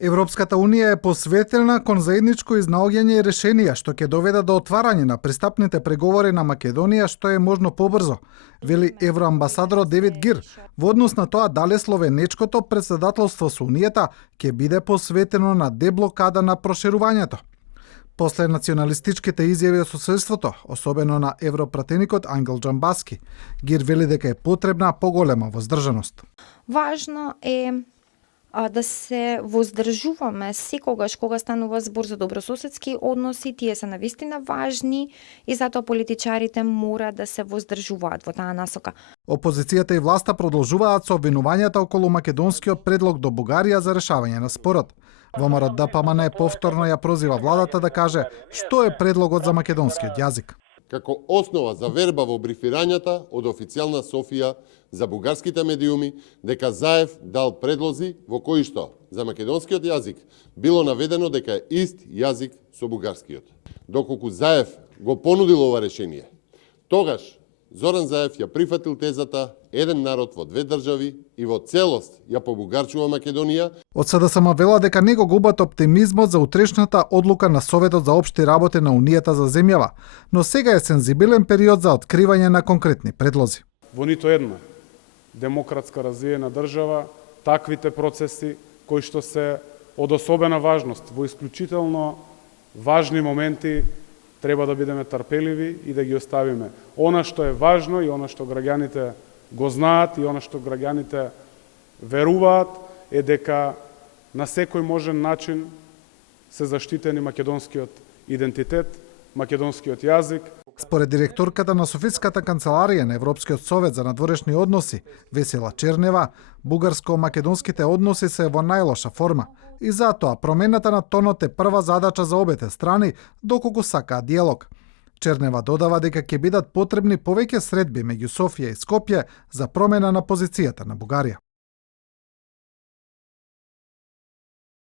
Европската Унија е посветена кон заедничко изнаоѓање и решенија што ќе доведат до отварање на пристапните преговори на Македонија што е можно побрзо, вели евроамбасадорот Девид Гир, во однос на тоа дали словенечкото претседателство со Унијата ќе биде посветено на деблокада на проширувањето. После националистичките изјави од соседството, особено на европратеникот Ангел Џамбаски, Гир вели дека е потребна поголема воздржаност. Важно е да се воздржуваме секогаш кога станува збор за добрососедски односи, тие се навистина важни и затоа политичарите мора да се воздржуваат во таа насока. Опозицијата и власта продолжуваат со обвинувањата околу македонскиот предлог до Бугарија за решавање на спорот. ВМРО ДПМН повторно ја прозива владата да каже што е предлогот за македонскиот јазик. Како основа за верба во брифирањата од официјална Софија за бугарските медиуми дека Заев дал предлози во кои што за македонскиот јазик било наведено дека е ист јазик со бугарскиот. Доколку Заев го понудил ова решение, тогаш Зоран Заев ја прифатил тезата еден народ во две држави и во целост ја побугарчува Македонија. Од СДСМ вела дека не го губат оптимизмот за утрешната одлука на Советот за општи работи на Унијата за земјава, но сега е сензибилен период за откривање на конкретни предлози. Во нито една демократска развиена држава таквите процеси кои што се од особена важност во исклучително важни моменти треба да бидеме трпеливи и да ги оставиме. Она што е важно и она што граѓаните го знаат и она што граѓаните веруваат е дека на секој можен начин се заштитени македонскиот идентитет, македонскиот јазик. Според директорката на Софиската канцеларија на Европскиот совет за надворешни односи, Весела Чернева, бугарско-македонските односи се во најлоша форма и затоа промената на тонот е прва задача за обете страни доколку сакаат диалог. Чернева додава дека ќе бидат потребни повеќе средби меѓу Софија и Скопје за промена на позицијата на Бугарија.